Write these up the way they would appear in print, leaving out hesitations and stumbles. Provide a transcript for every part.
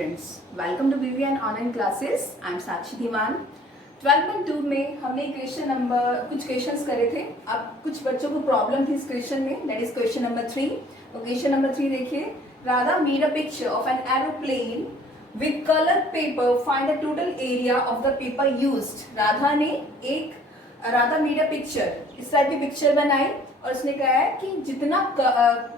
Students, welcome to BVN online classes. I am Sakshi Dhiman. 12.2 में हमने कुछ क्वेश्चंस करे थे। अब कुछ बच्चों को प्रॉब्लम थी इस क्वेश्चन में, दैट इज क्वेश्चन नंबर 3। तो क्वेश्चन नंबर 3 देखिए, Radha made a picture of an aeroplane with colour paper, find the total area of the paper used. Radha made a picture, इस टाइप की पिक्चर बनाई और उसने कहा है कि जितना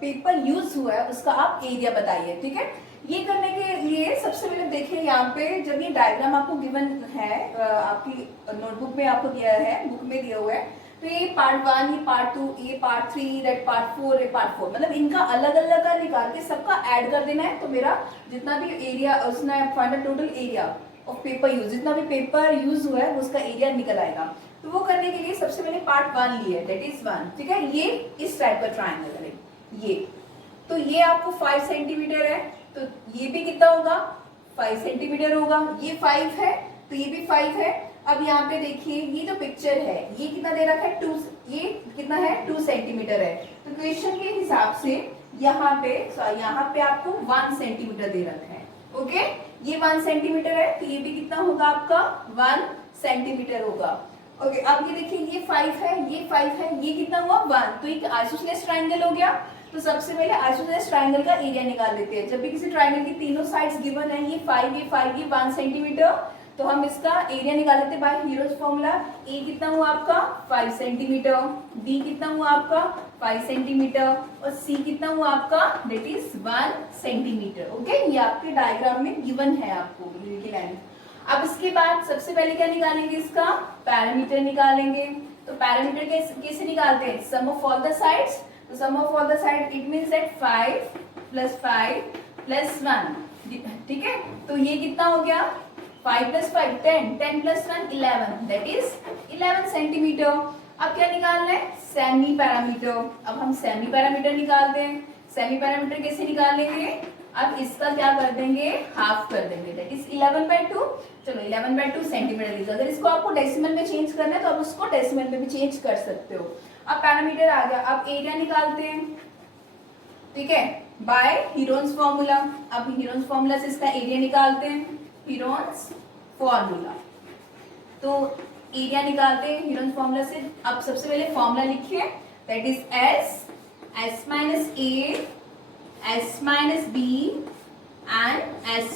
पेपर यूज हुआ है उसका आप एरिया बताइए। ठीक है, ये करने के लिए सबसे पहले देखिए यहाँ पे जब ये डायग्राम आपको गिवन है, आपकी नोटबुक में आपको दिया है, बुक में दिया हुआ है, तो ये पार्ट 1, ये पार्ट 2, ये पार्ट 3, दैट पार्ट 4, ये पार्ट 4, मतलब इनका अलग अलग का निकाल के सबका ऐड कर देना है। तो मेरा जितना भी एरिया, उसने find the total area of paper use, जितना भी पेपर यूज हुआ है उसका एरिया निकल आएगा। तो वो करने के लिए सबसे पहले पार्ट 1 लिया है, दैट इज 1। ठीक है, ये इस टाइप का ट्राइंगल है ये, तो ये आपको 5 सेंटीमीटर है, तो ये भी कितना होगा 5 सेंटीमीटर होगा। ये 5 है तो ये भी 5 है। अब यहाँ पे देखिए ये जो पिक्चर है ये कितना दे रखा है 2, ये कितना है 2 सेंटीमीटर है। तो क्वेश्चन के हिसाब से यहाँ पे आपको 1 सेंटीमीटर दे रखा है। ओके, ये 1 सेंटीमीटर है तो ये भी कितना होगा आपका 1 सेंटीमीटर होगा। ओके, अब ये देखिए ये 5 है, ये 5 है, ये कितना हुआ 1, तो एक आइसोसेलेस ट्रायंगल हो गया। तो सबसे पहले आइसोसेलेस ट्रायंगल का एरिया निकाल लेते हैं। जब भी किसी ट्रायंगल की तीनों साइड्स गिवन है, ये 5, ये 5, ये 1 सेंटीमीटर, तो हम इसका एरिया निकाल लेते हैं बाय हीरोज फॉर्मूला। ए कितना हुआ आपका 5 सेंटीमीटर, बी कितना हुआ आपका 5 सेंटीमीटर और सी कितना हुआ आपका दैट इज 1 सेंटीमीटर। ओके, ये आपके डायग्राम में गिवन है आपको की लेंथ। अब इसके बाद सबसे पहले क्या निकालेंगे, इसका पैरामीटर निकालेंगे। तो पैरामीटर कैसे निकालते हैं, sum of all the sides. तो sum of all the side it means that 5 + 5 + 1। ठीक है, तो ये कितना हो गया 5 + 5 10, 10 + 1 11, दैट इज 11 सेंटीमीटर। अब क्या निकालना है, सेमी पैरामीटर। अब हम सेमी पैरामीटर निकालते हैं। सेमी पैरामीटर कैसे निकालेंगे, अब इसका क्या कर देंगे, हाफ कर देंगे, दैट इज 11/2। चलो 11/2 सेंटीमीटर लीजिए। अगर इसको आपको डेसिमल में चेंज करना है तो आप उसको डेसिमल में भी चेंज कर सकते हो। अब पैरामीटर आ गया, अब एरिया निकालते हैं। ठीक है, बाय हीरोन्स फॉर्मूला। अब हीरोन्स फॉर्मूला से इसका एरिया निकालते हैं, हीरोन्स फॉर्मूला। तो एरिया निकालते हैं हीरोन्स फॉर्मूला से। अब सबसे पहले फॉर्मूला लिखिए, that is S - A S - B and S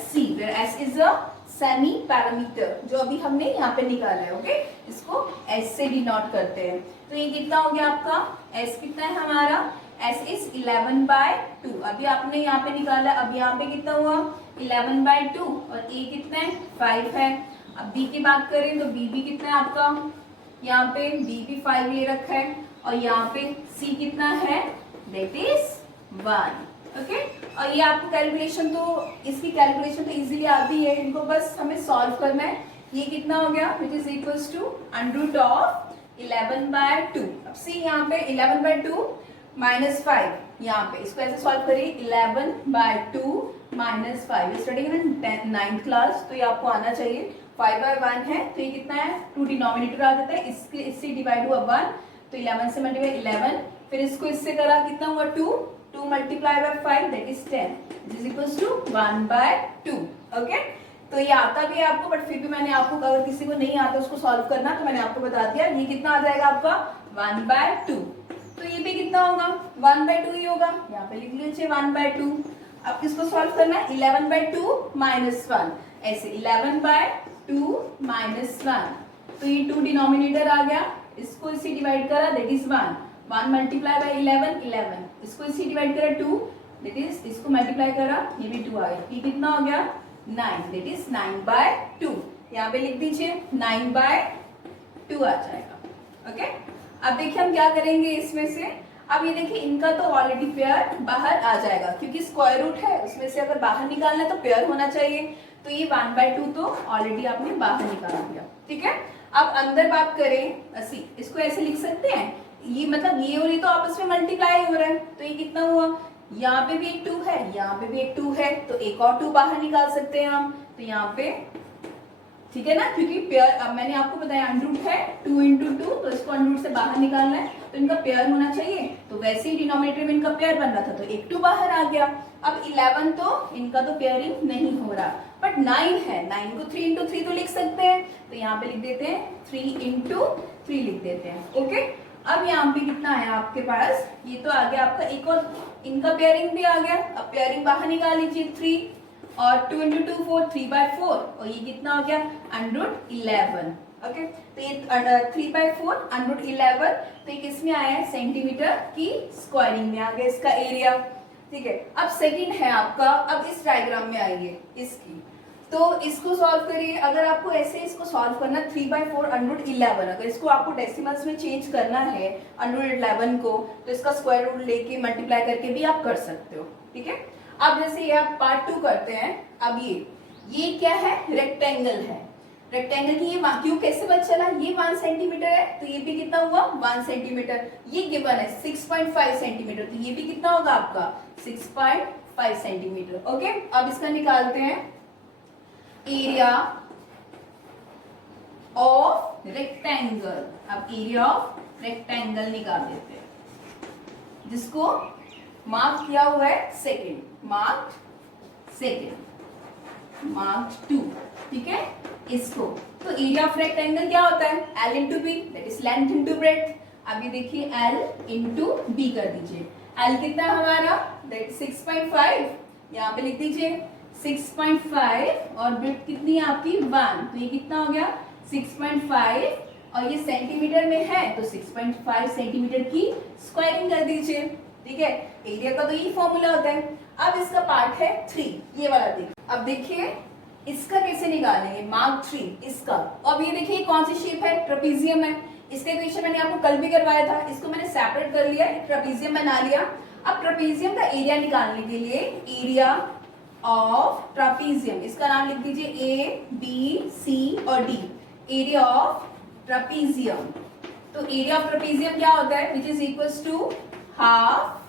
- C, where S is a semi parameter, जो अभी हमने यहाँ पे निकाला है। ओके, इसको S से डिनोट करते हैं। तो ये कितना हो गया आपका, S कितना है हमारा, S is 11/2। अभी आपने यहाँ पे निकाला, अब यहाँ पे कितना हुआ 11/2 और A कितना है 5 है। अब B की बात करें तो B भी कितना है आपका, यहाँ पे B भी 5 ले रखा है और यहाँ पे C कितना है दैट इज 1। ओके, और ये आपको कैलकुलेशन, तो इसकी कैलकुलेशन तो इजीली आती है, इनको बस हमें सॉल्व करना है। ये कितना हो गया, विच इज इक्वल्स टू √ 11/2। अब सी यहाँ पे 11/2 - 5, यहाँ पे इसको ऐसे सॉल्व करिए, 11/2 - 5। स्टडी है ना 9th क्लास, तो ये आपको आना चाहिए। 5/1 है तो ये कितना है 2 डिनोमिनेटर आ जाता है, इससे डिवाइड हुआ 1, तो 11 से मल्टीप्लाई 11, फिर इसको इससे करा कितना हुआ 2 × 5 that is 10, this is equals to 1/2। Okay, तो ये आता भी है आपको, बट फिर भी मैंने आपको, अगर किसी को नहीं आता उसको सॉल्व करना, तो मैंने आपको बता दिया। ये कितना आ जाएगा आपका 1/2। तो ये भी कितना होगा 1/2 ही होगा, यहाँ पे लिख लीजिए 1/2। अब किसको सॉल्व करना है, 11/2 - 1, ऐसे 11/2 - 1, तो ये 2 डिनोमिनेटर आ गया, इसको इसी डिवाइड करा दैट इज 1 × 11 11, इसको इसी डिवाइड करा 2, दैट इज इसको मल्टीप्लाई करा, ये भी 2 आ गया, ये कितना हो गया 9, दैट इज 9/2। यहाँ पे लिख दीजिए 9/2 आ जाएगा। ओके, अब देखिए हम क्या करेंगे इसमें से। अब ये देखिए इनका तो ऑलरेडी पेयर बाहर आ जाएगा, क्योंकि स्क्वायर रूट है, उसमें से अगर बाहर निकालना है तो पेयर होना चाहिए। तो ये 1/2 तो ऑलरेडी आपने बाहर निकाल दिया। ठीक है, अब अंदर बात करें, इसको ऐसे लिख सकते हैं, ये मतलब ये और ये तो आपस में मल्टीप्लाई हो रहा है, तो ये कितना हुआ, यहाँ पे भी एक 2 है, यहाँ पे भी एक 2 है, तो एक और 2 बाहर निकाल सकते हैं हम, तो यहाँ पे ठीक है ना, क्योंकि पेयर अब मैंने आपको बताया अंडरूट है 2 into 2, तो इसको अंडरूट से बाहर निकालना है तो इनका पेयर होना चाहिए, तो वैसे ही डिनोमिनेटर में इनका पेयर बन रहा था तो एक 2 बाहर आ गया। अब 11 तो इनका तो पेयरिंग नहीं हो रहा, बट 9 है, 9 को 3 into 3 तो लिख सकते हैं, तो यहाँ पे लिख देते हैं 3 into 3 लिख देते हैं। ओके, अब यहाँ पे कितना है आपके पास, ये तो आ गया आपका एक और इनका पेयरिंग भी आ गया। अब पेयरिंग बाहर निकाल लीजिए 3 और 2 into 2 4, 3/4 और ये कितना हो गया √11। ओके, तो ये 3/4 √11, तो ये किस में आया है सेंटीमीटर की स्क्वायरिंग में आ गया इसका एरिया। ठीक है, अब सेकंड है आपका, अब इस डायग्राम में आइए इसकी, तो इसको सॉल्व करिए। अगर आपको ऐसे इसको सॉल्व करना 3/4 √11, अगर इसको आपको डेसिमल्स में चेंज करना है √11 को, तो इसका स्क्वायर रूट लेके मल्टीप्लाई करके भी आप कर सकते हो। ठीक है, अब जैसे ये आप पार्ट 2 करते हैं, अब ये क्या है, रेक्टेंगल है। रेक्टेंगल की ये क्यों कैसे पता चला, ये 1 सेंटीमीटर है तो ये भी कितना हुआ 1 सेंटीमीटर, ये गिवन है 6.5 सेंटीमीटर, तो ये भी कितना होगा आपका 6.5 सेंटीमीटर। ओके, अब इसका निकालते हैं एरिया ऑफ रेक्टेंगल। अब एरिया ऑफ रेक्टेंगल निकाल देते हैं, जिसको मार्क किया हुआ है सेकेंड, मार्क 2। ठीक है, इसको तो एरिया ऑफ रेक्टेंगल क्या होता है L into B, that is length into breadth. अब ये देखिए L इंटू बी कर दीजिए, L कितना हमारा दैट 6.5, यहाँ पे लिख दीजिए 6.5 और ब्रेड्थ कितनी है आपकी 1, तो ये कितना हो गया 6.5 और ये सेंटीमीटर में है तो 6.5 सेंटीमीटर की स्क्वायरिंग कर दीजिए। ठीक है, एरिया का तो यही फॉर्मूला होता है। अब इसका पार्ट है 3, ये वाला देखिए। अब देखिए इसका कैसे निकालेंगे मार्क 3 इसका। अब ये देखिए कौन सी शेप है, ट्रेपेजियम है। इसका इक्वेशन मैंने आपको कल भी करवाया था, इसको मैंने सेपरेट कर लिया, ट्रेपेजियम बना लिया। अब ट्रेपेजियम का एरिया निकालने के लिए एरिया ऑफ ट्रेपेजियम, इसका नाम लिख दीजिए A B C और D, एरिया ऑफ ट्रेपेजियम। तो एरिया ऑफ ट्रेपेजियम क्या होता है, which is equals to half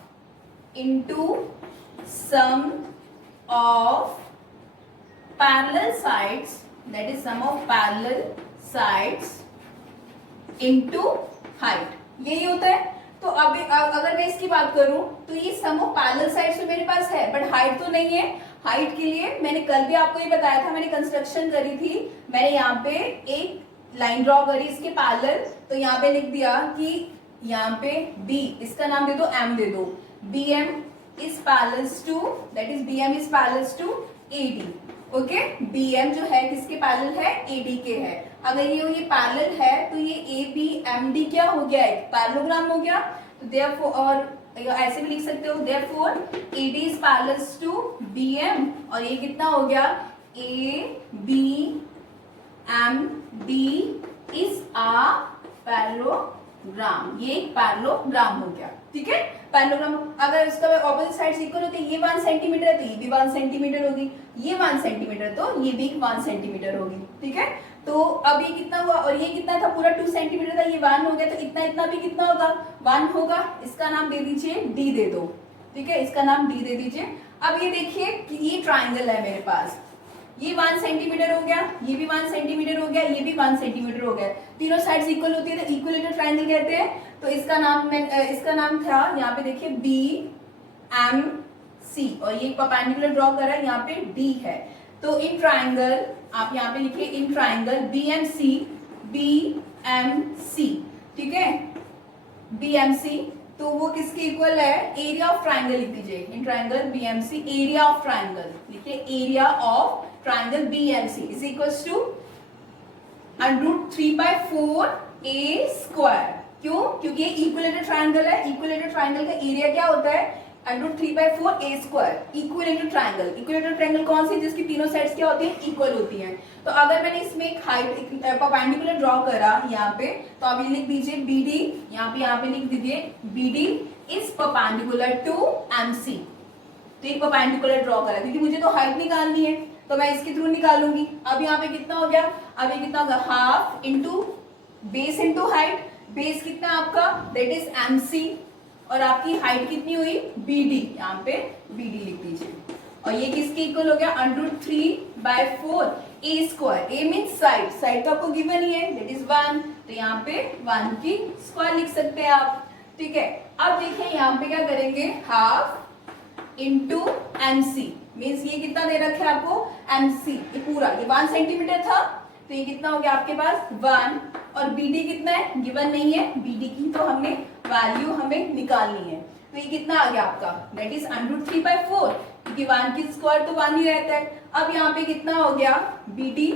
into sum of parallel sides, that is sum of parallel sides into height, यही होता है। तो अभी अगर मैं इसकी बात करूं तो ये सम ऑफ पैरेलल साइड्स तो मेरे पास है, बट हाइट तो नहीं है। हाइट के लिए मैंने कल भी आपको ये बताया था, मैंने कंस्ट्रक्शन करी थी, मैंने यहाँ पे एक लाइन ड्रॉ करी इसके पैरेलल, तो यहाँ पे लिख दिया कि यहाँ पे B, इसका नाम दे दो M दे दो, BM is parallels to, that is BM is parallels to AD। Okay, BM जो है किसके पैरेलल है, AD के है। अगर ये पैरेलल है तो ये ABMD क्या हो गया, एक पैरेललोग्राम हो गया। तो therefore, और ऐसे भी लिख सकते हो therefore AD is parallels to BM, और ये कितना हो गया ABMD is a पैरेललोग्राम, ये एक पैरेललोग्राम हो गया। ठीक है, पैरेललोग्राम अगर इसका ऑपोजिट साइड्स इक्वल होते हैं, ये 1 सेंटीमीटर है तो ये भी 1 सेंटीमीटर होगी, ये 1 सेंटीमीटर तो ये भी 1 सेंटीमीटर होगी। ठीक है, तो अब ये कितना हुआ और ये कितना था, पूरा 2 सेंटीमीटर था, ये 1 हो गया, तो इतना इतना भी कितना होगा 1 होगा। इसका नाम दे दीजिए D दे दो। ठीक है, इसका नाम D दे दीजिए। अब ये देखिए कि ये ट्राइंगल है मेरे पास, ये 1 सेंटीमीटर हो गया, ये भी 1 सेंटीमीटर हो गया, ये भी 1 सेंटीमीटर हो गया, तीनों साइड्स इक्वल होती है तो इक्विलेटरल ट्रायंगल कहते हैं। तो इसका नाम था यहाँ पे देखिए BMC, और ये परपेंडिकुलर ड्रॉ करा है, यहाँ पे D है। तो इन ट्रायंगल आप यहाँ पे लिखिए इन ट्रायंगल BMC, ठीक है, BMC, तो वो किसके इक्वल है, एरिया ऑफ ट्रायंगल लिख दीजिए in triangle BMC, area of triangle लिखिए, area of triangle BMC is equals to √3/4a²। क्यों, क्योंकि ये इक्विलेटरल ट्रायंगल है, इक्विलेटरल ट्रायंगल का एरिया क्या होता है √3/4a²। इक्विलेटरल ट्रायंगल कौन सी, जिसकी तीनों साइड्स क्या होती हैं, इक्वल होती हैं। तो अगर मैंने इसमें एक हाइट परपेंडिकुलर ड्रॉ करा यहाँ पे, तो आप ये लिख दीजिए BD, यहाँ पे लिख दीजिए BD is perpendicular to MC। तो एक परपेंडिकुलर ड्रॉ करा, क्योंकि मुझे तो हाइट निकालनी है तो मैं इसके थ्रू निकालूंगी। अब यहाँ पे कितना हो गया, अब ये कितना होगा, half into base into height, base कितना आपका दैट इज MC, और आपकी हाइट कितनी हुई BD, यहाँ पे BD लिख दीजिए। और ये किसके इक्वल हो गया, √3/4 ए स्क्वायर। ए मीन्स साइड, साइड तो आपको गिवन ही है, दैट इज 1, तो यहाँ पे 1 की स्क्वायर लिख सकते हैं आप, ठीक है। अब देखिए यहाँ पे क्या करेंगे, हाफ इंटू MC, मीन्स ये कितना दे रखा है आपको, MC, ये पूरा, ये 1 सेंटीमीटर था, तो ये कितना हो गया आपके पास 1, और BD कितना है, गिवन नहीं है, BD की तो हमने वैल्यू हमें निकालनी है, तो ये कितना आ गया आपका, दैट इज √3/4, क्योंकि 1 की स्क्वायर तो 1 ही रहता है। अब यहाँ पे कितना हो गया, BD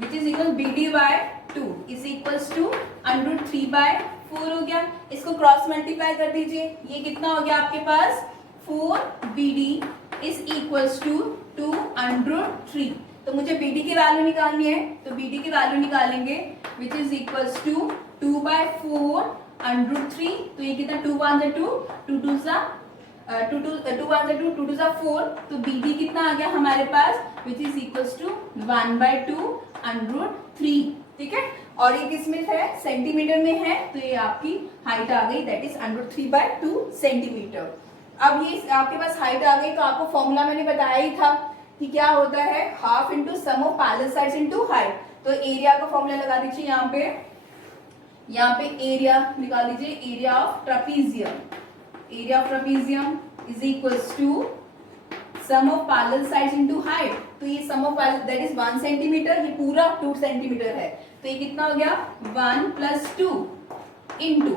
which is equal BD/2 is equals to √3/4 हो गया। इसको क्रॉस मल्टीप्लाई कर दीजिए, ये कितना हो गया आपके पास, 4BD इज इक्वल्स टू 2√3। तो मुझे BD की वैल्यू निकालनी है, तो BD की वैल्यू निकालेंगे विच इज इक्वल्स टू 2/4 √3, तो ये कितना, 2 1 2, 2 2 2 1 2, 2 2 4, तो BD कितना आ गया हमारे पास, विच इज इक्वल्स टू 1/2 √3, ठीक है। और ये किस में है, सेंटीमीटर में है, तो ये आपकी हाइट आ गई, दैट इज √3/2 सेंटीमीटर। अब ये आपके पास हाइट आ गई, तो आपको फॉर्मूला मैंने बताया ही था कि क्या होता है, half into sum of parallel sides into height. तो एरिया का फॉर्मूला लगा दीजिए, यहाँ पे एरिया निकाल दीजिए, area of trapezium is equals to sum of parallel sides into height. तो ये sum of that is 1 centimetre, ये पूरा 2 सेंटीमीटर है, तो ये कितना हो गया 1 + 2 इनटू,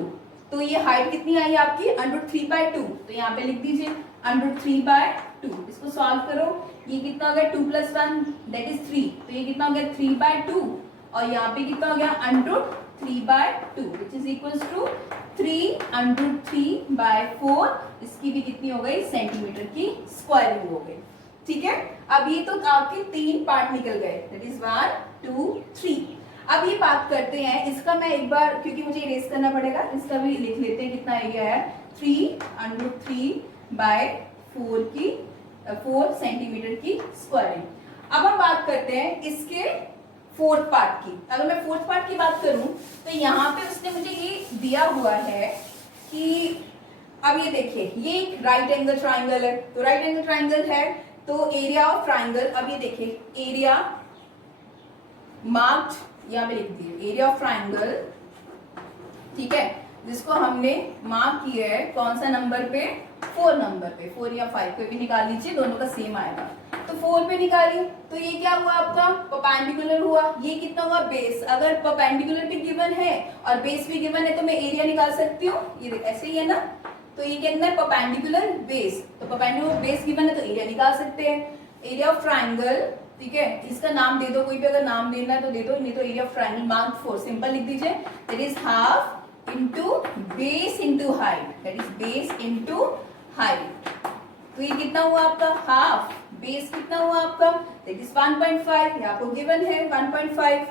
तो ये हाइट कितनी आई आपकी √3/2, तो यहाँ पे लिख दीजिए √3/2। इसको सॉल्व करो, ये कितना हो गया 2 + 1 दैट इज 3, तो ये कितना हो गया 3/2, और यहाँ पे कितना हो गया √3/2 विच इज इक्वल्स टू 3√3/4, इसकी भी कितनी हो गई, सेंटीमीटर की स्क्वायरिंग हो गई, ठीक है। अब ये तो आपके 3 पार्ट निकल गए, दैट इज 1 2 3। अब ये बात करते हैं, इसका मैं एक बार, क्योंकि मुझे इरेज करना पड़ेगा, इसका भी लिख लेते हैं कितना एरिया है, 3√3/4 की 4 सेंटीमीटर की स्क्वायरिंग। अब हम बात करते हैं इसके फोर्थ पार्ट की। अगर मैं फोर्थ पार्ट की बात करूं, तो यहाँ पे उसने मुझे ये दिया हुआ है कि, अब ये देखिए, ये एक राइट एंगल ट्राइंगल है, तो राइट एंगल ट्राइंगल है, तो एरिया ऑफ ट्राइंगल, अब ये देखिए एरिया मार्क्ड, यहाँ पे लिख दिए एरिया ऑफ ट्राइंगल, ठीक है, जिसको हमने मार्क किया है कौन सा नंबर पे, 4 नंबर पे, 4 या 5 कोई भी निकाल लीजिए, दोनों का सेम आएगा। तो 4 पे निकालिए, तो ये क्या हुआ आपका, परपेंडिकुलर हुआ। ये कितना हुआ, बेस, अगर परपेंडिकुलर भी गिवन है और बेस भी गिवन है, तो मैं एरिया निकाल सकती हूँ, ये ऐसे ही है ना। तो ये कितना है, परपेंडिकुलर बेस, तो परपेंडिकुलर बेस गिवन है तो एरिया निकाल सकते हैं। एरिया ऑफ ट्राइंगल, ठीक है, इसका नाम दे दो, कोई भी अगर नाम देना है तो दे दो, नहीं तो area of triangle mark 4 simple लिख दीजिए, that is half into base into height, that is base into height. तो ये कितना हुआ आपका, हाफ, बेस कितना हुआ आपका, दैट इज 1.5, ये आपको गिवन है 1.5,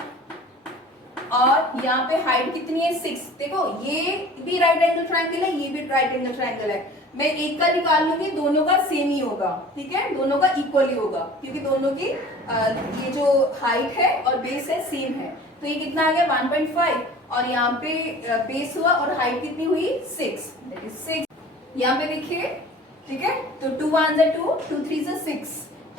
और यहाँ पे हाइट कितनी है 6। देखो ये भी राइट एंगल ट्राइंगल है, ये भी राइट एंगल ट्राइंगल है, मैं एक का निकाल लूंगी, दोनों का सेम ही होगा, ठीक है, दोनों का इक्वल ही होगा, क्योंकि दोनों की ये जो हाइट है और बेस है सेम है। तो ये कितना आ गया 1.5, और यहाँ पे बेस हुआ और हाइट कितनी हुई 6, दैट इज 6। यहाँ पे देखिए, ठीक है, तो 2 1 2, 2 3 6,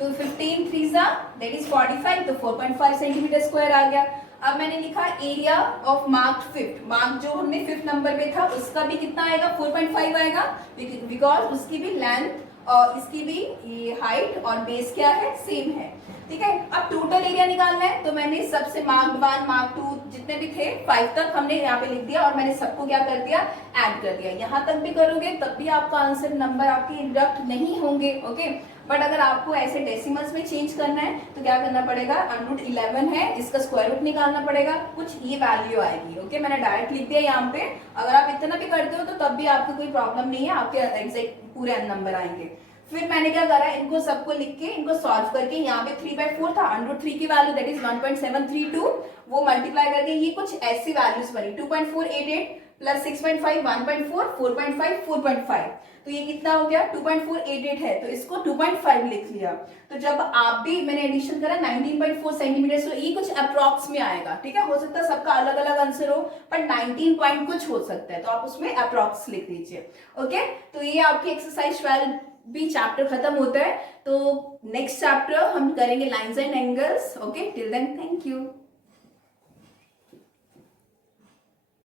तो 15 3 दैट इज 45, तो 4.5 सेंटीमीटर स्क्वायर आ गया। अब मैंने लिखा एरिया ऑफ मार्क 5, मार्क जो हमने 5th नंबर पे था, उसका भी कितना आएगा 4.5 आएगा, बिकॉज उसकी भी लेंथ और इसकी भी ये हाइट और बेस क्या है, सेम है, ठीक है। अब टोटल एरिया निकालना है, तो मैंने सबसे मार्क 1 मार्क 2 जितने भी थे 5 तक हमने यहाँ पे लिख दिया, और मैंने सबको क्या कर दिया, ऐड कर दिया। यहाँ तक भी करोगे तब भी आपका आंसर नंबर आपके इंडक्ट नहीं होंगे, ओके। बट अगर आपको ऐसे डेसिमल्स में चेंज करना है तो क्या करना पड़ेगा, √11 है, इसका स्क्वायर रूट निकालना पड़ेगा, कुछ ये वैल्यू आएगी, ओके। मैंने डायरेक्ट लिख दिया यहाँ पे, अगर आप इतना भी करते हो तो तब भी आपको कोई प्रॉब्लम नहीं है, आपके एग्जैक्ट पूरे नंबर आएंगे। फिर मैंने क्या करा, इनको सबको लिख के इनको सॉल्व करके, यहाँ पे 3/4 था, √3 की वैल्यू दैट इज 1.732, वो मल्टीप्लाई करके ये कुछ ऐसी वैल्यूज बनी, 2.488 प्लस 6.5 1.4 4.5 4.5, तो ये कितना हो गया 2.488 है, तो इसको 2.5 लिख लिया। तो जब आप भी, मैंने एडिशन करा 19.4 सेंटीमीटर, तो ये कुछ अप्रॉक्स में आएगा, ठीक है, हो सकता है सबका अलग अलग आंसर हो, पर 19 पॉइंट कुछ हो सकता है, तो आप उसमें अप्रॉक्स लिख दीजिए, ओके। तो ये आपकी एक्सरसाइज 12 भी चैप्टर खत्म होता है, तो नेक्स्ट चैप्टर हम करेंगे lines and angles. Okay, till then thank you.